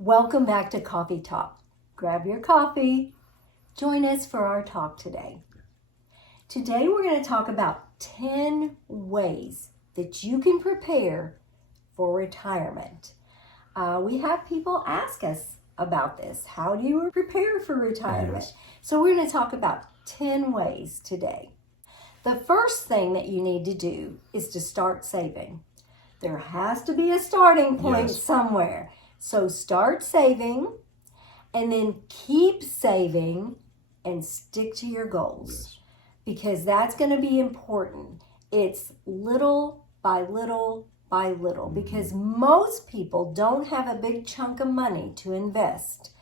Welcome back to Coffee Talk. Grab your coffee. Join us for our talk today. Today we're going to talk about 10 ways that you can prepare for retirement. We have people ask us about this. How do you prepare for retirement? Yes. So we're going to talk about 10 ways today. The first thing that you need to do is to start saving. There has to be a starting point somewhere. So start saving and then keep saving and stick to your goals because that's going to be important. It's little by little by little because most people don't have a big chunk of money to invest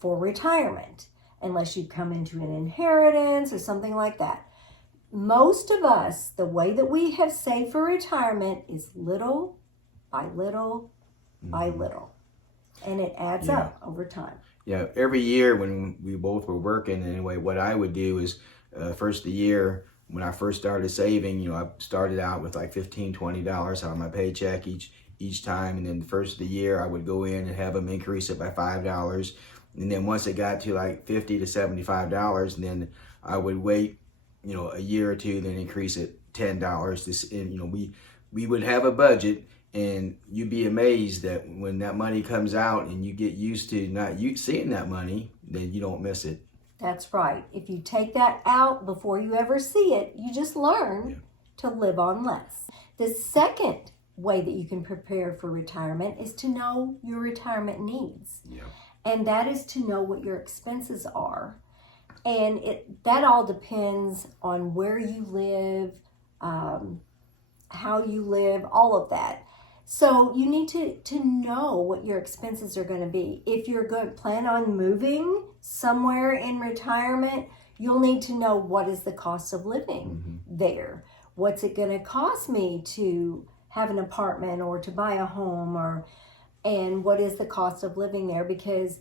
for retirement unless you come into an inheritance or something like that. Most of us, the way that we have saved for retirement is little by little by little. And it adds up over time. Yeah, every year when we both were working, anyway, what I would do is first of the year, when I first started saving, I started out with like $15, $20 out of my paycheck each time. And then the first of the year, I would go in and have them increase it by $5. And then once it got to like $50 to $75, and then I would wait, a year or two, then increase it $10. We would have a budget. And you'd be amazed that when that money comes out and you get used to not seeing that money, then you don't miss it. That's right. If you take that out before you ever see it, you just learn to live on less. The second way that you can prepare for retirement is to know your retirement needs. Yeah. And that is to know what your expenses are. And that all depends on where you live, how you live, all of that. So you need to know what your expenses are going to be. If you're going to plan on moving somewhere in retirement, you'll need to know what is the cost of living there. What's it going to cost me to have an apartment or to buy a home, and what is the cost of living there? Because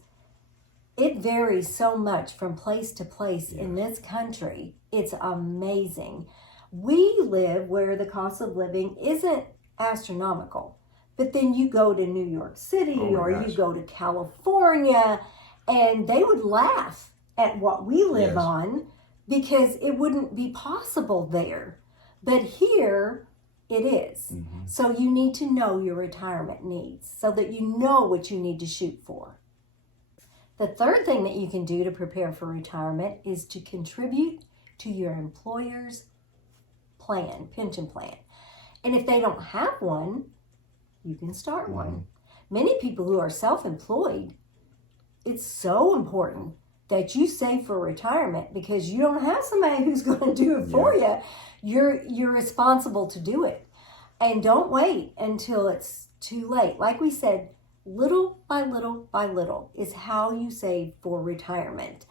it varies so much from place to place in this country. It's amazing. We live where the cost of living isn't astronomical. But then you go to New York City you go to California and they would laugh at what we live on because it wouldn't be possible there. But here it is. So you need to know your retirement needs so that you know what you need to shoot for. The third thing that you can do to prepare for retirement is to contribute to your employer's pension plan. And if they don't have one, you can start one. Many people who are self-employed, it's so important that you save for retirement because you don't have somebody who's going to do it for you. You're responsible to do it. And don't wait until it's too late. Like we said, little by little by little is how you save for retirement.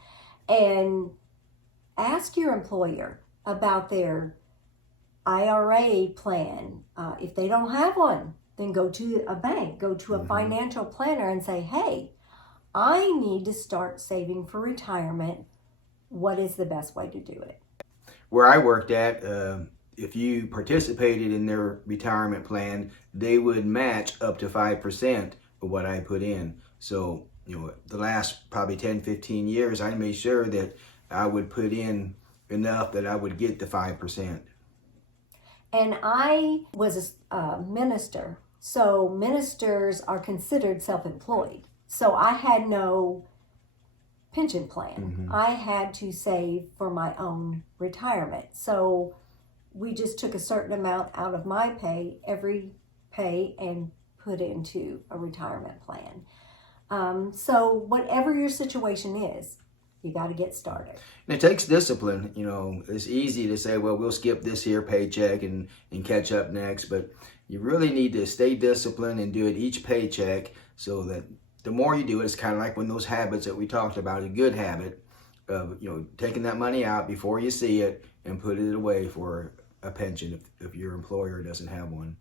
And ask your employer about their IRA plan. If they don't have one, then go to a bank, go to a financial planner and say, hey, I need to start saving for retirement. What is the best way to do it? Where I worked at, if you participated in their retirement plan, they would match up to 5% of what I put in. So, the last probably 10, 15 years, I made sure that I would put in enough that I would get the 5%. And I was a minister. So ministers are considered self-employed. So I had no pension plan. I had to save for my own retirement. So we just took a certain amount out of my every pay, and put into a retirement plan. So whatever your situation is, you got to get started. And it takes discipline. It's easy to say, well, we'll skip this here paycheck and catch up next. But you really need to stay disciplined and do it each paycheck so that the more you do it, it's kind of like when those habits that we talked about, a good habit of, taking that money out before you see it and put it away for a pension if your employer doesn't have one.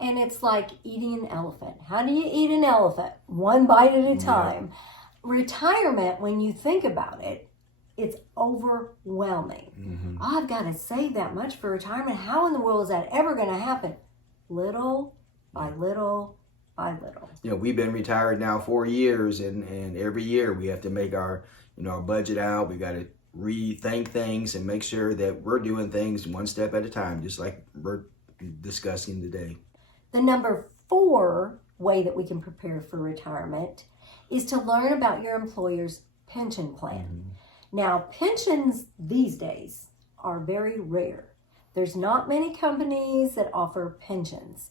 And it's like eating an elephant. How do you eat an elephant? One bite at a time. Retirement, when you think about it, it's overwhelming. Oh, I've got to save that much for retirement. How in the world is that ever going to happen? Little by little by little. You know, we've been retired now 4 years, and every year we have to make our, you know, our budget out. We got to rethink things and make sure that we're doing things one step at a time, just like we're discussing today. The number 4 way that we can prepare for retirement is to learn about your employer's pension plan. Now, pensions these days are very rare. There's not many companies that offer pensions.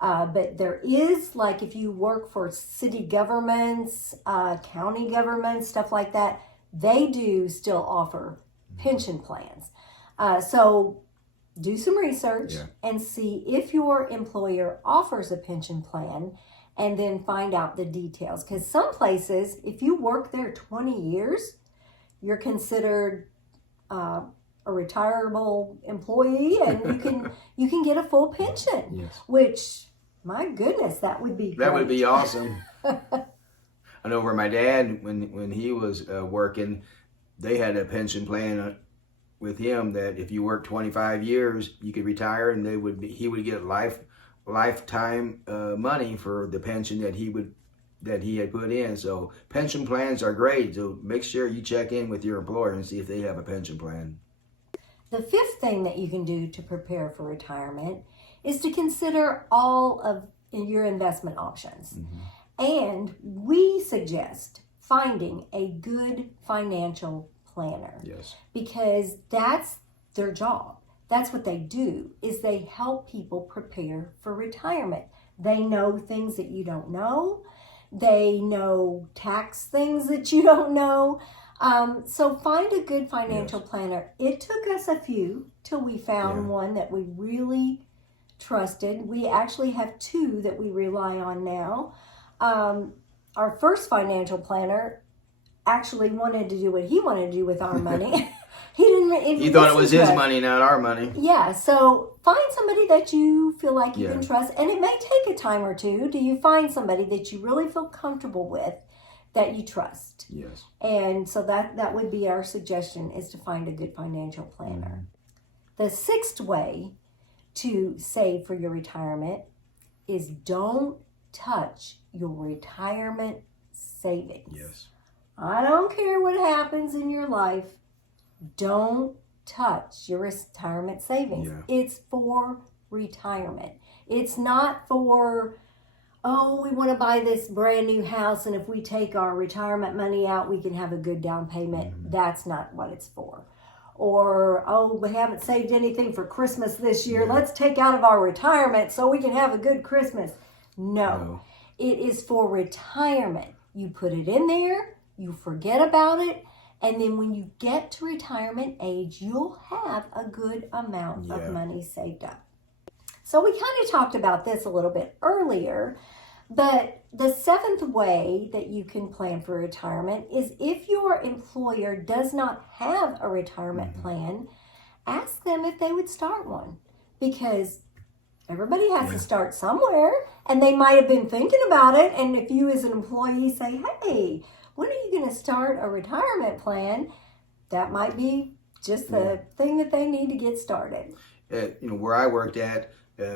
But there is, like if you work for city governments, county governments, stuff like that, they do still offer pension plans. So do some research and see if your employer offers a pension plan, and then find out the details. Because some places, if you work there 20 years, you're considered a retirable employee, and you can get a full pension, which, my goodness, that would be great. That would be awesome. I know where my dad, when he was working, they had a pension plan with him that if you worked 25 years, you could retire, and he would get lifetime money for the pension that he had put in. So pension plans are great. So make sure you check in with your employer and see if they have a pension plan. The 5th thing that you can do to prepare for retirement is to consider all of your investment options. And we suggest finding a good financial planner. Yes. Because that's their job. That's what they do, is they help people prepare for retirement. They know things that you don't know. They know tax things that you don't know. So find a good financial planner. It took us a few till we found one that we really trusted. We actually have 2 that we rely on now. Our first financial planner actually wanted to do what he wanted to do with our money. He thought it was his money, not our money. Yeah, so find somebody that you feel like you can trust. And it may take a time or two. Do you find somebody that you really feel comfortable with, that you trust? Yes. And so that would be our suggestion, is to find a good financial planner. The 6th way to save for your retirement is don't touch your retirement savings. Yes. I don't care what happens in your life. Don't touch your retirement savings. It's for retirement. It's not for, oh, we want to buy this brand new house, and if we take our retirement money out, we can have a good down payment. That's not what it's for. Or, oh, we haven't saved anything for Christmas this year. Let's take out of our retirement so we can have a good Christmas. No. It is for retirement. You put it in there, you forget about it, and then when you get to retirement age, you'll have a good amount of money saved up. So we kind of talked about this a little bit earlier, but the 7th way that you can plan for retirement is if your employer does not have a retirement plan, ask them if they would start one, because everybody has to start somewhere, and they might have been thinking about it. And if you as an employee say, hey, when are you going to start a retirement plan? That might be just the thing that they need to get started. Where I worked at,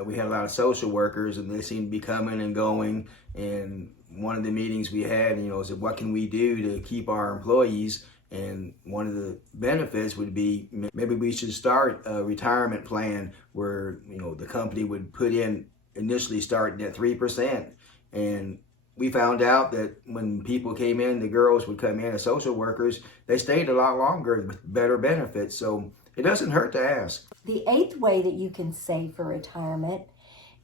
we had a lot of social workers, and they seemed to be coming and going. And one of the meetings we had, said, what can we do to keep our employees? And one of the benefits would be, maybe we should start a retirement plan where, the company would put in, initially starting at 3%. And we found out that when people came in, the girls would come in as social workers, they stayed a lot longer with better benefits. So it doesn't hurt to ask. The 8th way that you can save for retirement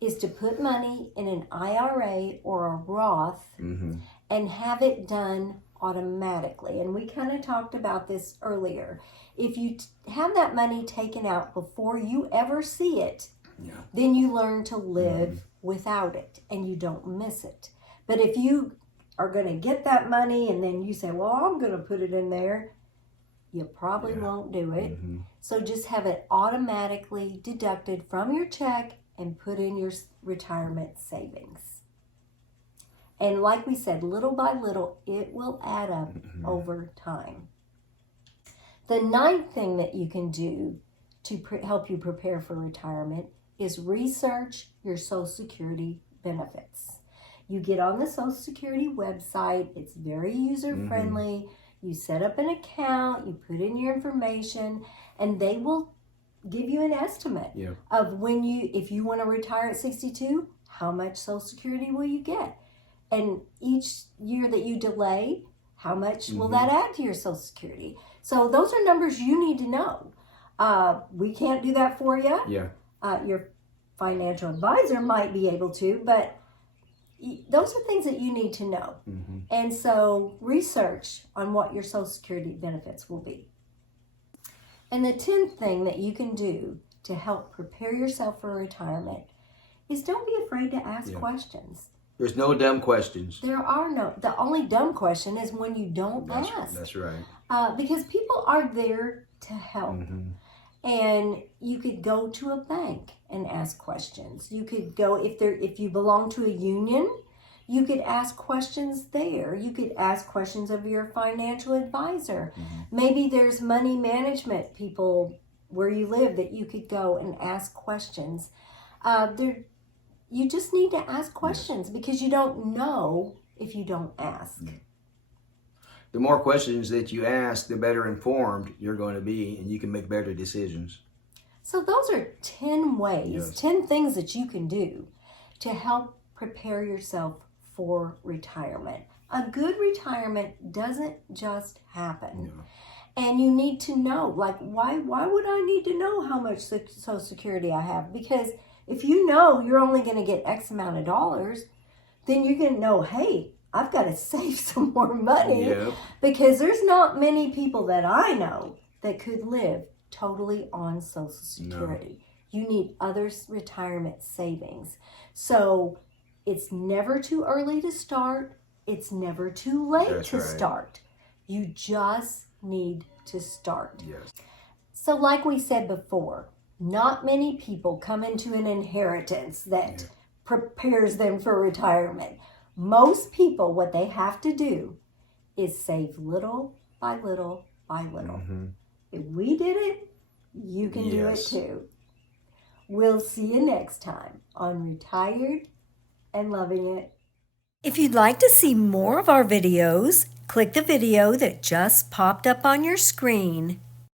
is to put money in an IRA or a Roth and have it done automatically. And we kind of talked about this earlier. If you have that money taken out before you ever see it, then you learn to live without it and you don't miss it. But if you are going to get that money and then you say, well, I'm going to put it in there, you probably won't do it. So just have it automatically deducted from your check and put in your retirement savings. And like we said, little by little, it will add up over time. The 9th thing that you can do to help you prepare for retirement is research your Social Security benefits. You get on the Social Security website. It's very user-friendly. You set up an account, you put in your information, and they will give you an estimate of when if you want to retire at 62, how much Social Security will you get? And each year that you delay, how much will that add to your Social Security? So those are numbers you need to know. We can't do that for you. Your financial advisor might be able to, but those are things that you need to know. And so research on what your Social Security benefits will be. And the 10th thing that you can do to help prepare yourself for retirement is don't be afraid to ask questions. There's no dumb questions. There are no. The only dumb question is when you don't ask. That's right. Because people are there to help. And you could go to a bank and ask questions. You could go, if you belong to a union, you could ask questions there. You could ask questions of your financial advisor. Maybe there's money management people where you live that you could go and ask questions. You just need to ask questions because you don't know if you don't ask. The more questions that you ask, the better informed you're going to be, and you can make better decisions. So those are 10 ways, 10 things that you can do to help prepare yourself for retirement. A good retirement doesn't just happen. And you need to know, like, why would I need to know how much Social Security I have? Because if you know you're only going to get X amount of dollars, then you're going to know, hey, I've got to save some more money because there's not many people that I know that could live totally on Social Security. You need other retirement savings. So it's never too early to start. It's never too late to start. You just need to start. So like we said before, not many people come into an inheritance that prepares them for retirement. Most people, what they have to do is save little by little by little. If we did it, you can do it too. We'll see you next time on Retired and Loving It. If you'd like to see more of our videos, click the video that just popped up on your screen.